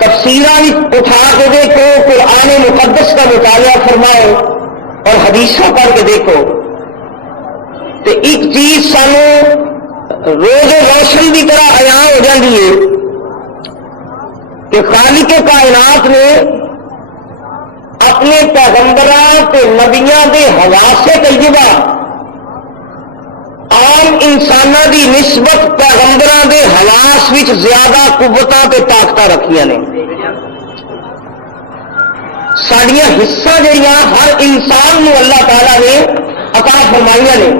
تفسیراں اٹھا کے دیکھو، قرآن مقدس کا مطالعہ فرماؤ اور حدیثوں پڑھ کے دیکھو تو ایک چیز سانو روز روشن کی طرح عیاں ہو جاتی ہے کہ خالق کائنات نے اپنے پیغمبراں تے نبیاں دے حواس طیبہ عام انساناں دی نسبت پیغمبراں دے حواس وچ زیادہ قوتاں تے طاقتاں رکھیاں نے. ساڈیاں حصہ جڑیاں ہر انسان نو اللہ تعالی نے عطا فرمائیاں نے.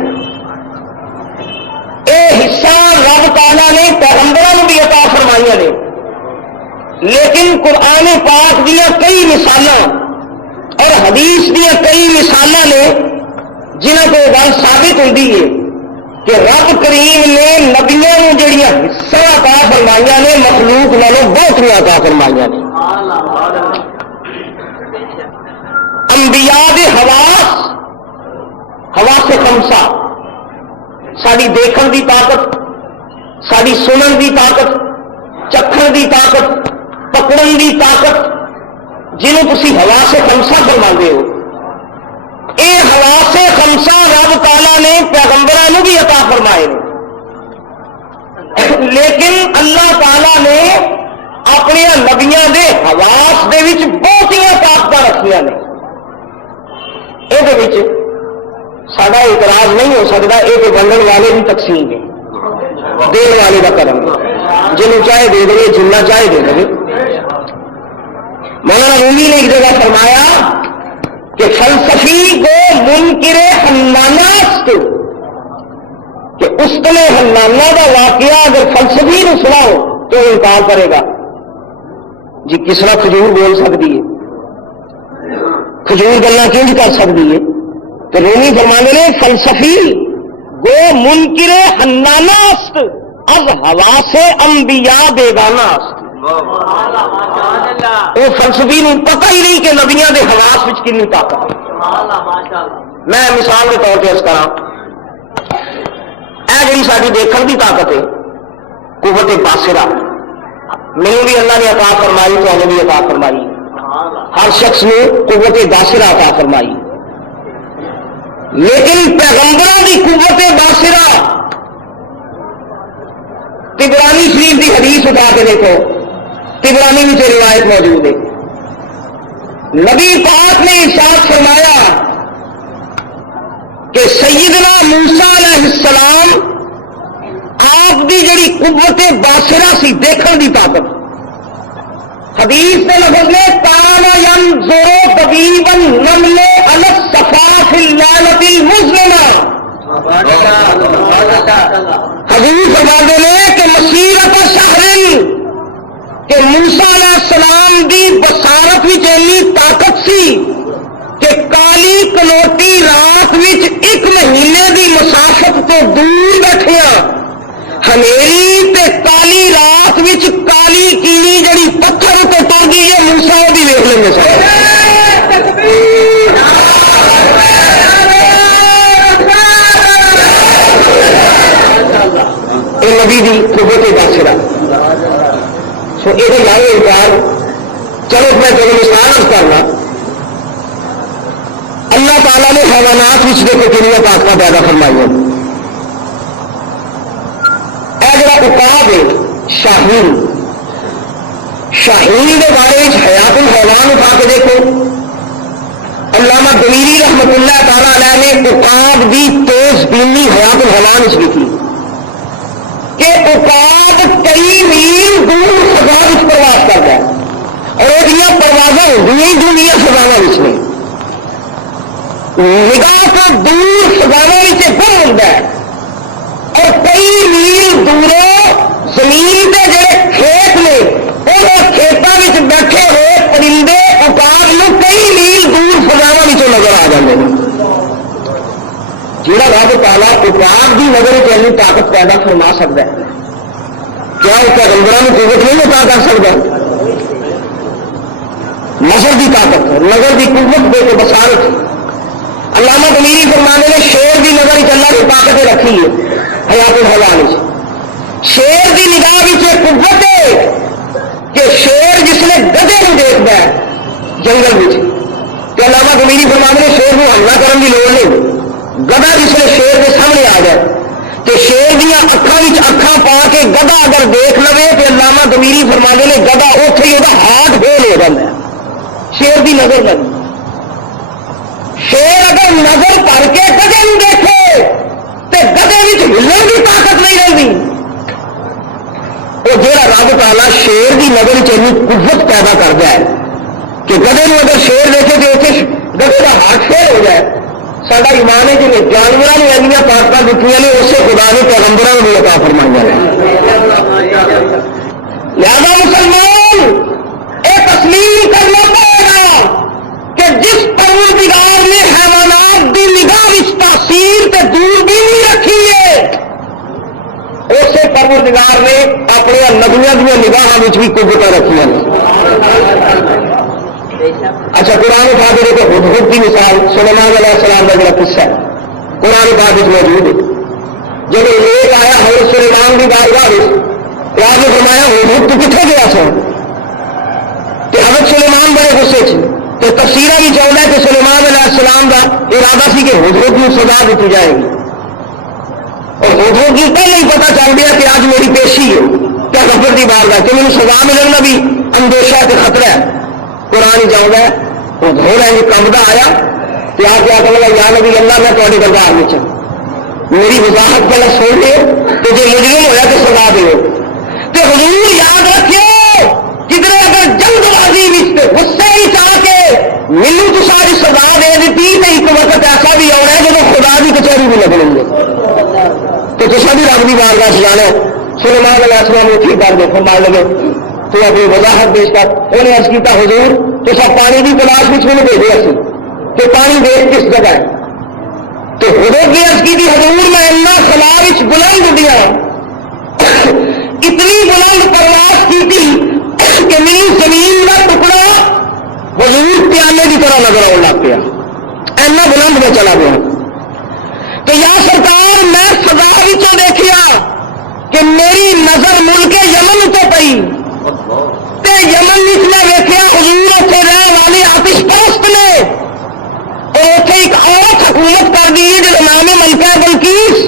اے حصہ رب تعالی نے پیغمبراں نو بھی عطا فرمائیاں نے. لیکن قرآن پاک دیاں کئی مثالاں اور حدیث دیاں کئی مثالاں نے جنہاں کو گل ثابت ہوندی ہے کہ رب کریم نے نبیوں کو جڑیاں حصہ عطا فرمائیاں نے مخلوق نالوں بہت عطا فرمائیاں نے. انبیاء دے حواس خمسہ، ساری دیکھن دی طاقت، ساری سنن دی طاقت، چکھن دی طاقت، پکڑن دی طاقت، جنہوں تسی حواس خمسہ فرماندے ہو، اے حواس خمسہ رب تعالی نے پیغمبروں بھی عطا فرمائے. لیکن اللہ تعالی نے اپنے نبیاں دے حواس دے وچ بہتیاں طاقتاں رکھیاں نے. یہ سارا اعتراض نہیں ہو سکتا، یہ بننے والے بھی تقسیم ہے، دین والے کا کرم ہے، جنہوں چاہے دے دے جنہ چاہے دے دے. مولانا رومی نے ایک جگہ فرمایا کہ فلسفی کو منکر حنانہ است، کہ استل حنانہ کا واقعہ اگر فلسفی نے سناؤ تو انکار کرے گا. جی کس طرح کھجور بول سکتی ہے، کھجور گلا کیوں کر سکتی ہے؟ تو رومی فرمانے نے فلسفی گو منکر حنانہ است از حواس انبیاء بیگانہ است. وہ فلسفی کو پتہ ہی نہیں کہ نبیاں دے حواس وچ کتنی طاقت ہے. میں مثال کے طور پہ اس کرا، اے جی ساری دیکھن کی طاقت ہے، قوت باصرہ مینوں بھی اللہ نے عطا فرمائی، تو ہمیں بھی عطا فرمائی، ہر شخص نے قوت باصرہ عطا فرمائی. لیکن پیغمبروں کی قوت باصرہ، طبرانی شریف کی حدیث اٹھا کے دیکھو، طبرانی میں سے روایت موجود ہے، نبی پاک نے ارشاد فرمایا کہ سیدنا موسیٰ علیہ السلام آپ کی جڑی قوت باصرہ سی دیکھن کی طاقت، حدیث کے لفظ میں کان ینظر طبیبا النمل علی الصفا فی الليلۃ المظلمہ. حضور فرماتے ہیں کہ مسیرت شہر، کہ موسیٰ علیہ السلام دی بصارت وچ اتنی طاقت سی کہ کالی کلوٹی رات وچ ایک مہینے دی مسافت تو دور بیٹھیاں ہنیری تے کالی رات وچ کالی کیڑی جڑی پتھر تو ٹر گئی ہے موسیٰ وہ بھی ویکھ لیں گے. یہ نبی دی قوت باصرہ. سو یہ لائے انکار. چلو میں چلو مثال کرنا، اللہ تعالیٰ نے حیوانات وچ دیکھو کنیا طاقتیں پیدا فرمائی ہیں. اے جڑا عقاب ہے شاہین، شاہین کے بارے میں حیات الحیوان اٹھا کے دیکھو. علامہ دمیری رحمت اللہ تعالیٰ علیہ نے عقاب دی تیز بینی حیات الحیوان وچ لکھی کہ عقاب کئی میل دور فضا وچ پرواز کرتا ہے اور یہ پروازیں دنیا فضاواں وچ نے، نگاہ تو دور فضاواں وچ گم ہوتا ہے اور کئی میل دوروں زمین کے جڑے کھیت نے ان کھیتوں میں بیٹھے ہوئے پرندے عقاب نو کئی میل دور فضاواں وچ نظر آ جاتے ہیں. جہاں رب تعالیٰ عقاب کی نظر چلنی طاقت پیدا فرما سکتا ہے، کیا اس پیغمبروں کی قوت نہیں عطا کر سکتا؟ نظر کی طاقت، نظر کی قوت دے کے بصارت. علامہ دمیری فرمانے نے شیر کی نظر اللہ کی طاقت رکھی ہے حیات الحیوان. شیر کی نگاہ قوت ہے کہ جنگل میں علامہ کمیری فرماتے ہیں شیر کو حملہ کرنے کی لوڑ نہیں، گدھا جس نے شیر کے سامنے آ جائے تو شیر دیا اکھاں پا کے گدھا اگر دیکھ لے تو علامہ کمیری فرماتے ہیں گدھا اتنے ہی وہ ہاتھ فیل ہو جاتا ہے، شیر کی نظر لگی۔ شیر اگر نظر بھر کے گدھے نہیں دیکھے تو گدھے ہلن کی طاقت نہیں رہتی۔ وہ جہاں رب تعالیٰ شیر کی نظر چنی قوت پیدا کر جائے کہ گدھے میں اگر شیر دیکھے تو اتنے گدھے کا ہاتھ فیل ہو جائے۔ سارا ایمان ہے جی جانوروں نے ایسا طاقت دیتی نے اسے خدا نے پیغمبروں نے عطا فرمائی ہے۔ لہذا مسلمان یہ تسلیم کرنا پڑے گا کہ جس پروردگار نے حیوانات کی نگاہ تاثیر تے دوربینی رکھی ہے اسے پروردگار نے اپنے نبیوں دیا نگاہوں بھی قوت رکھی ہیں۔ اچھا قرآن پاک کے ہدہد کی مثال سلیمان علیہ السلام کا جڑا قصہ ہے قرآن پاک موجود ہے۔ جب ایک آیا حضرت سلیمان کی بارگاہ میں آپ نے فرمایا ہدہد تو کتنے گیا سو کہ حضرت سلیمان بڑے غصے سے تو تفسیرہ بھی چاہتا ہے کہ سلیمان علیہ السلام کا ارادہ سی کہ ہدہد کی سزا دیتی جائے گی اور ہدہد کی پہلے ہی پتا چل گیا کہ آج میری پیشی ہے کیا غفر کی بارگاہ کہ مجھے سزا ملنا بھی اندیشہ ہے کہ خطرہ ہے۔ قرآن ہی چاہتا ہے وہ گھوڑا ہے کمدا آیا تو آپ کیا کہ یا نبی اللہ میں تھوڑی دربار میں چل میری وضاحت پہلے سن لے تو جو مجرم ہوا تو سزا دے تو حضور یاد رکھو کدھر اگر جلد بازی غصے ہی چاہ کے مینو تو ساری سزا دے دیتی تو ایک وقت ایسا بھی آنا ہے جب خدا کی کچہری بھی لگ لیں گے تو تصا بھی رب کی بارگاہ سجانا سلیمان علیہ السلام نے ٹھیک کر دیکھو مار لگے تو اپنی وضاحت پیش کر انہیں عرض کیا حضور تو سب پانی کی تلاش میں چھوڑ دے دیا کہ پانی دیکھ کس جگہ ہے تو حضور کی عرض کی تھی حضور میں اتنا خلاف بلند دیا اتنی بلند پرواز کی تھی کہ میری زمین کا ٹکڑا حضور پیانے کی طرح نظر آنے لگ پیا اینا بلند میں چلا گیا تو یا سرکار میں سزا وچوں دیکھیا کہ میری نظر ملک یمن تو پئی یمن میں ویکیا حضور اتنے رہنے والے آتش پرست نے اور اتنے ایک عورت حکومت کر دی ہے جس نام ہے ملکہ بلقیس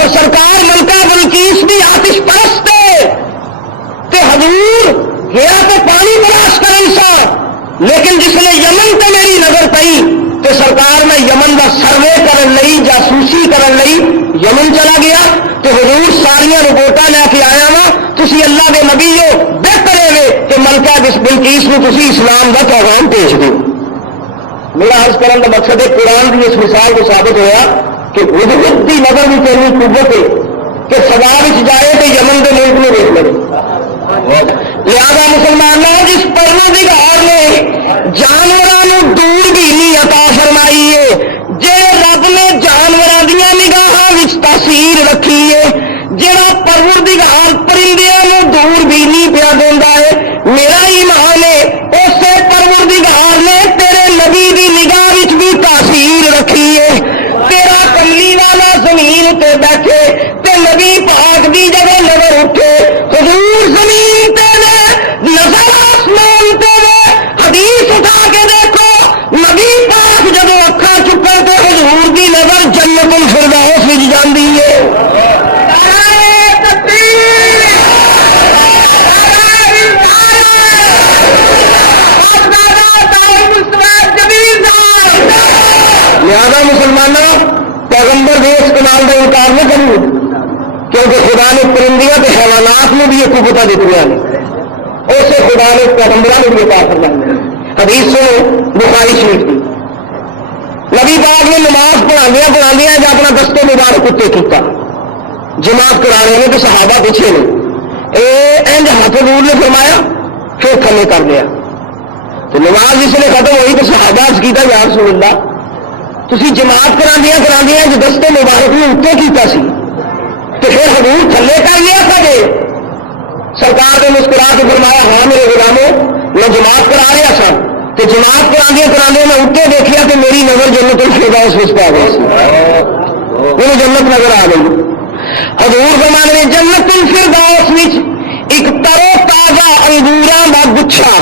اور سرکار ملکہ بلقیس بھی آتش پرست ہے کہ حضور گیا تو پانی تلاش کرن سا لیکن جس نے یمن تے میری نظر پئی تو سرکار میں یمن کا سروے کرن لئی جاسوسی کرن لئی یمن چلا گیا تو حضور ساریا رپورٹاں لے کے آیا وا تسی اللہ دے نبی ہو بہتر ہے کہ ملکہ بلقیس نو تسی اسلام کا پیغام پیش دو۔ میرا عرض کرنے کا مقصد ہے قرآن کی اس مثال کو ثابت ہوا کہ ہدہد کی نظر بھی تیری قوت ہے کہ سزا جائے تو یمن کے ملک میں دیکھ لے۔ لہذا مسلمانوں جس پروردگار نے جانوروں دور بھی نہیں عطا فرمائی ہے جے رب نے جانوروں دیا نگاہاں تاثیر رکھی ہے جہاں پروردگار پرندیاں دور بھی نہیں پیا دینا ہے میرا ایمان ہے اسے پروردگار نے تیرے نبی کی نگاہ بھی تاثیر رکھی ہے تیرا کملی والا زمین تے بیٹھے تے نبی پاک دی جگہ نظر اٹھے حضور زمین تے نظر آسمان تے حدیث اٹھا کے دیکھو نبی پاک جب اکھا چکر تے حضور کی نظر جنت الفردوس وچ جاندی ہے۔ لہذا مسلمانوں پیغمبر کے استعمال کا انکار نہ کروں کیونکہ خدا نے پرندیاں کے حیوانات میں بھی یہ قوتیں دیتی ہیں اسے خدا نے پیغمبروں نے بھی عطا فرمائی۔ حدیث سنو بخاری شریف کی نبی پاک نے نماز پڑھاندیا جب اپنا دستے مبارک اتنے کیتا جماعت کرانے میں تو صحابہ پیچھے نے انج ہاتھ حضور نے فرمایا پھر تھلے کر دیا تو نماز جس نے ختم ہوئی تو صحابہ عرض کیتا یا رسول اللہ تسی جماعت کراندیا جو دستے مبارک نے اتنے کیتا سی تو پھر حضور تھلے کر لیا کبھی سرکار نے مسکرا کے فرمایا ہاں میرے غلاموں میں جماعت کرا رہا سا تو جماعت کراندیا میں اتنے دیکھا تو میری نظر جنت الفردوس اس پہ آ گئی میری جنت نظر آ گئی۔ حضور فرمانے جنت الفردوس ایک ترو تازہ انگوراں دا گچھا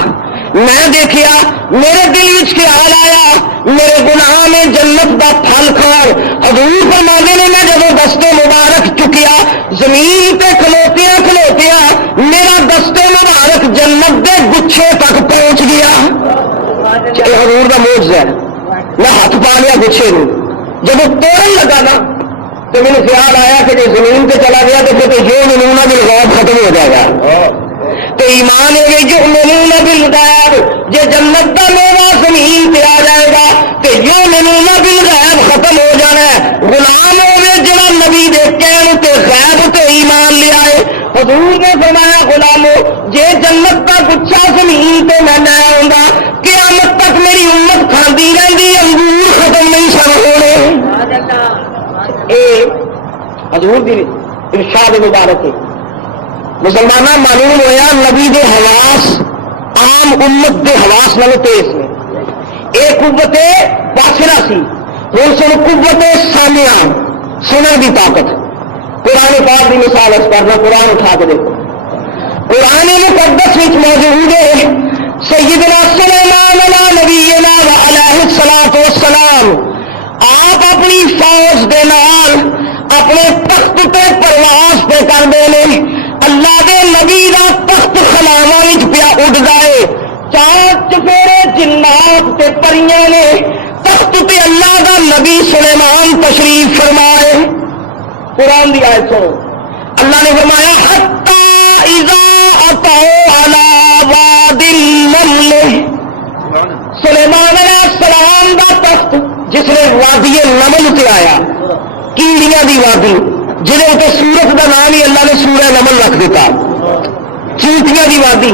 میں دیکھیا میرے دل وچ خیال آیا میرے گناہ میں جنت دا پھل کھان حضور فرماندے نے میں جب دستے مبارک چکیا زمین تے کھلوتیاں کھلوتیاں میرا دستے مبارک جنت دے گچھے تک پہنچ گیا. حضور دا معجزہ ہے. میں ہاتھ پا لیا گچھے نو جب توڑن لگا نا تو میرے خیال آیا کہ جو زمین پہ چلا گیا تو پھر تو یہ نمونہ بالغیب ختم ہو جائے گا. تو ایمان ہے جو نمونہ بالغیب جو جنت کا میوہ زمین پہ آ جائے گا تو یہ نمونہ بالغیب ختم ہو جانا ہے. غلام ہوئے جڑا نبی دے کہن تے غیب تے ایمان لے آئے. حضور نے فرمایا غلامو جے جنت کا گچھا زمین پہ میں نہ آؤں گا قیامت تک میری امت کھاندی رہندی انگور ختم نہیں سن ہونے. حضور دی ارشاد مبارک ہے. مسلمانہ معلوم ہویا نبی دے حواس عام امت دے حواس نالوں تیز نے. ایک قوت باصرہ سی ہن سن قوت سامعہ سنن دی طاقت. قرآن پاک کی مثال اس کرنا قرآن اٹھا کے دیکھو قرآن مقدس وچ موجود ہے سیدنا سلیمان علیہ نبینا و علیہ الصلوۃ والسلام آپ اپنی فوج دے نال اپنے تخت تے پرواز پہ کردے نے. اللہ دے نبی دا تخت خلاواں وچ پیا اڈدا ہے. چار چفیرے جنات تے پریاں نے تخت تے اللہ دا نبی سلیمان تشریف فرمائے. قرآن دی آیت سنو اللہ نے فرمایا حتی اذا اتوا علی وادی النمل. سلیمان علیہ السلام دا تخت جس نے وادی نمل تے آیا کیڑیاں دی وادی جہاں اتنے سورت دا نام ہی اللہ نے سورہ نمل رکھ دیتا. چونٹیاں دی وادی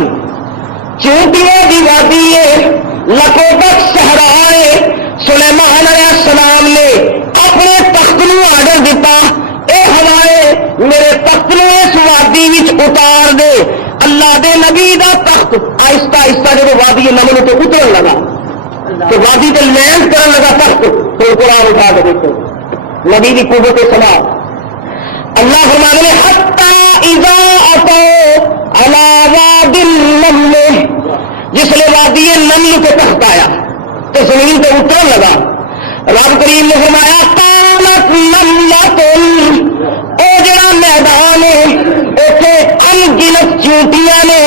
چونٹیاں دی وادی ہے لکوٹک صحرا ہے. سلیمان علیہ السلام نے اپنے تخت نو آرڈر دیتا اے ہوائے میرے تخت نو اس وادی وچ اتار دے. اللہ دے نبی دا تخت آہستہ آہستہ جب وادی نمل تے اترن لگا تو وادی تے لینڈ کرن لگا تخت. تو قرآن اٹھا کے دیکھو نبی دی قوت سنا اللہ فرمانے میں حتی اذا اتوا علی وادی النمل جس لئے وادی نمل تے تخت آیا تو زمین تے اترن لگا. رب کریم نے فرمایا قالت نملۃ او جڑا میدان ہے اتنے ان گنت چونٹیاں نے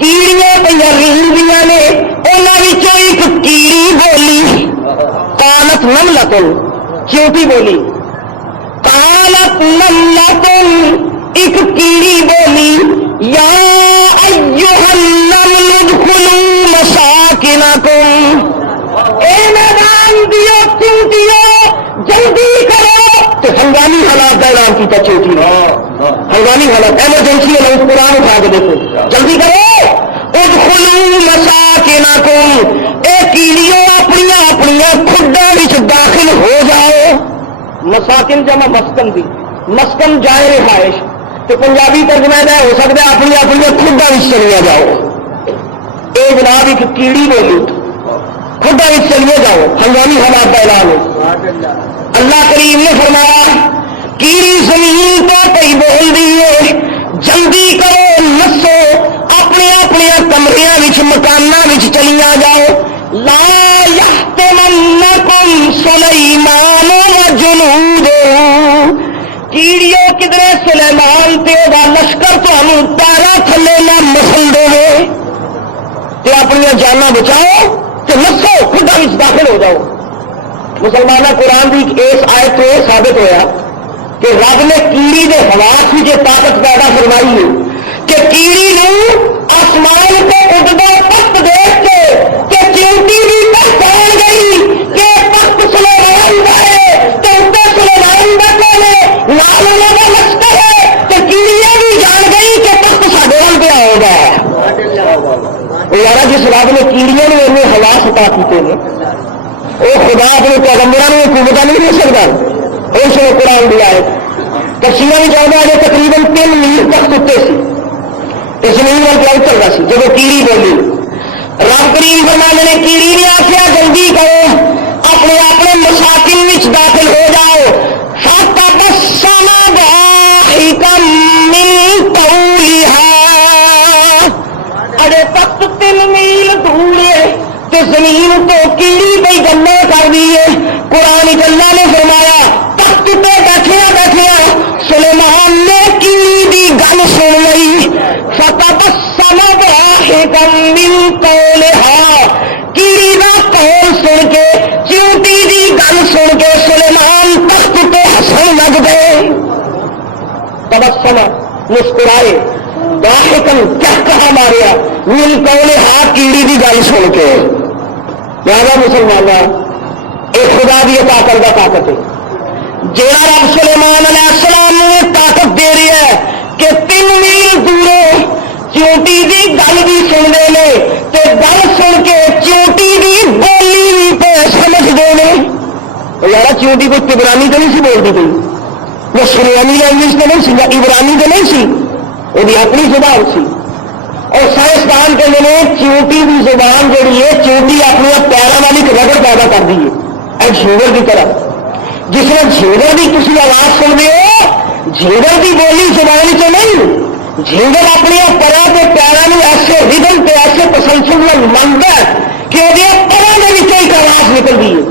کیڑیاں پہ ریندیاں نے انہاں وچوں ایک کیڑی بولی. قالت نملۃ چونٹی بولی. قالت نملۃ ایک کیڑی بولی یا ایھا النمل ادخلوا مساکنکم. اے میدان دیو چونٹیو جلدی کرو. تو ہنگامی حالات کا اعلان کیتا چونٹی نے. ہنگامی حالات ایمرجنسی ہے. قرآن اٹھا کے دیکھو جلدی کرو. ادخلوا مساکنکم اے کیڑیوں اپنی اپنی کھڈاں وچ داخل ہو جاؤ. مساکن جمع مسکن دی مسکن جائے رہائش تو پنجابی ترجمہ ہے ہو سکتا ہے اپنی اپنی کھڈاں وچ چلے جاؤ. اے جناب ایک کیڑی بولی کھڈاں وچ چلے جاؤ. ہنگامی حالات کا اعلان ہے. اللہ کریم نے فرمایا کیڑی زمین تو کئی بول دی ہے جلدی کرو نسو اپنے اپنے کمریاں وچ مکاناں وچ چلیاں جاؤ. لا یحتمنکم سلیمان وجنودہ کیڑیوں کدرے سلیمان تے دا لشکر تمہیں پیرا تھلے نہ مسل دے تے اپنی جاناں بچاؤ تے نسو خدا وچ داخل ہو جاؤ. مسلمانہ قرآن کی اس آیت تو یہ ثابت ہویا کہ رب نے کیڑی دے حواس وچ طاقت پیدا فرمائی ہے کہ کیڑی نو آسمان کو اڈدا تخت دیکھ کے چونٹی بھی پہچان گئی کہ تخت سلیمان کا ہے تو اتنے سلیمان بیٹھے نے نال انہوں کا لشکر ہے تو کیڑیاں بھی جان گئی کہ تخت ساڈے وال پہ آئے گا. یار جس رب نے کیڑیاں نے انہیں حواس عطا کیتے ہیں وہ خدا اپنے پیغمبروں نے حکومت نہیں دے سکتا. اس نے قرآن دیا ہے تفصیل بھی چاہتا ہے تقریباً 3 میل تخت اتنے سی اس زمین میں پیار چل رہا سی جب وہ کیڑی بولی. رب کریم فرمانے نے کیڑی نے آخیا جلدی کرو اپنے اپنے مساکن وچ داخل ہو جاؤ. فتبسم ضاحكا من قولها اڑے تخت 3 میل دور ہے تے زمین تو کیڑی بئی گلا کر دی ہے. قرآن اللہ نے فرمایا تخت پہ بیٹھیا بیٹھیا سلیمان نے کیڑی دی گل سن لئی. فتبسم ضاحكا من قولها کیڑی دا قول سن کے چیونٹی دی گل سن کے سلیمان تخت پہ ہسن لگ گئے. تبسم مسکرائے ضاحكا کیا کہا ماریا من قولها کیڑی دی گل سن کے. لہذا مسلمان ایک خدا دی عطا کردہ طاقت ہے جہاں رب سلیمان علیہ السلام نے طاقت دے رہی ہے کہ 3 میل دوروں چونٹی دی گل بھی سنتے ہیں تے گل سن کے چونٹی دی بولی بھی پہ سمجھتے ہیں. یار چونٹی کوئی عبرانی تو نہیں سی بولتی کوئی وہ سریانی لینگویج تو نہیں سی یا عبرانی تو نہیں سی وہ اپنی زبان سی. اور سائنسدان کے لیے چونٹی کی زبان جڑی ہے چونٹی اپنی پیروں والی رگڑ پیدا کر دی ہے جھینگر کی طرح. جس میں جھینگر کی کسی آواز سن رہے ہو جھینگر کی بولی زبان تو نہیں. جھینگر اپنی پیروں کے پیروں ایسے ردم پہ ایسے تسلسل میں منگتا ہے کہ وہ پیروں کے ایک آواز نکلتی ہے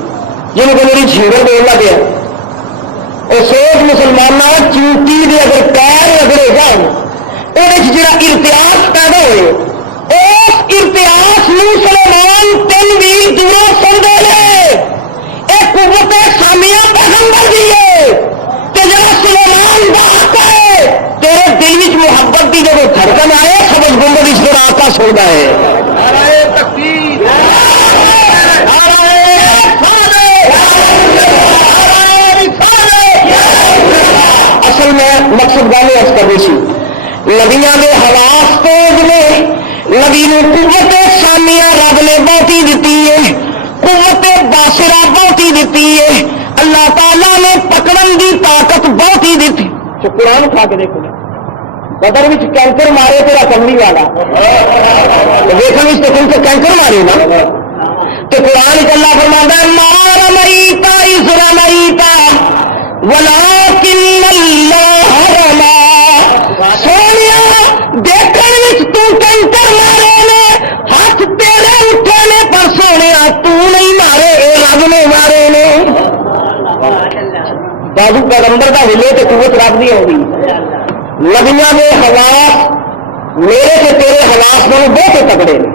جن کو میری جھینگر بولنا پیا. اور سوچ مسلمانوں چونٹی کے اگر پیر رگڑے جان وہ جڑا ارتیاس پیدا ہوئے اس ارتیاس سلیمان 3 میل دوروں سنتے ہیں. ایک قوت سامیہ پیغمبر دی ہے کہ جڑا سلیمان دا آقا ہے تیرے دل میں محبت کی جب دھڑکن آئے سبز گنبد اس طرح آقا سنتا ہے. اصل میں مقصد گانے اس کرنی سی نبیاں دے حواس تیز نے. نبی نے قوت سامیہ رب نے بہتی دیتی ہے قوت باصرہ بہتی دیتی ہے. اللہ تعالیٰ نے پکڑن دی طاقت بہتی دیتی. تو قرآن اٹھا کے دیکھو بدر میں کینکر مارے تیرا کملی والا دیکھنے تو تم تو کینکر مارے نا. تو قرآن اللہ فرماتا ہے ما رمیتا اذ رمیتا ولکن اللہ رمی. سونیا دیکھنے تو کینکر مارے نے ہاتھ تیرے اٹھے نے پر سونے تو نہیں مارے اے رب نے مارے نے. بازو پیغمبر کا ہلے تو قوت رب دی ہوگی. نبیاں میں حواس میرے سے تیرے حواس میں بہت تکڑے نے.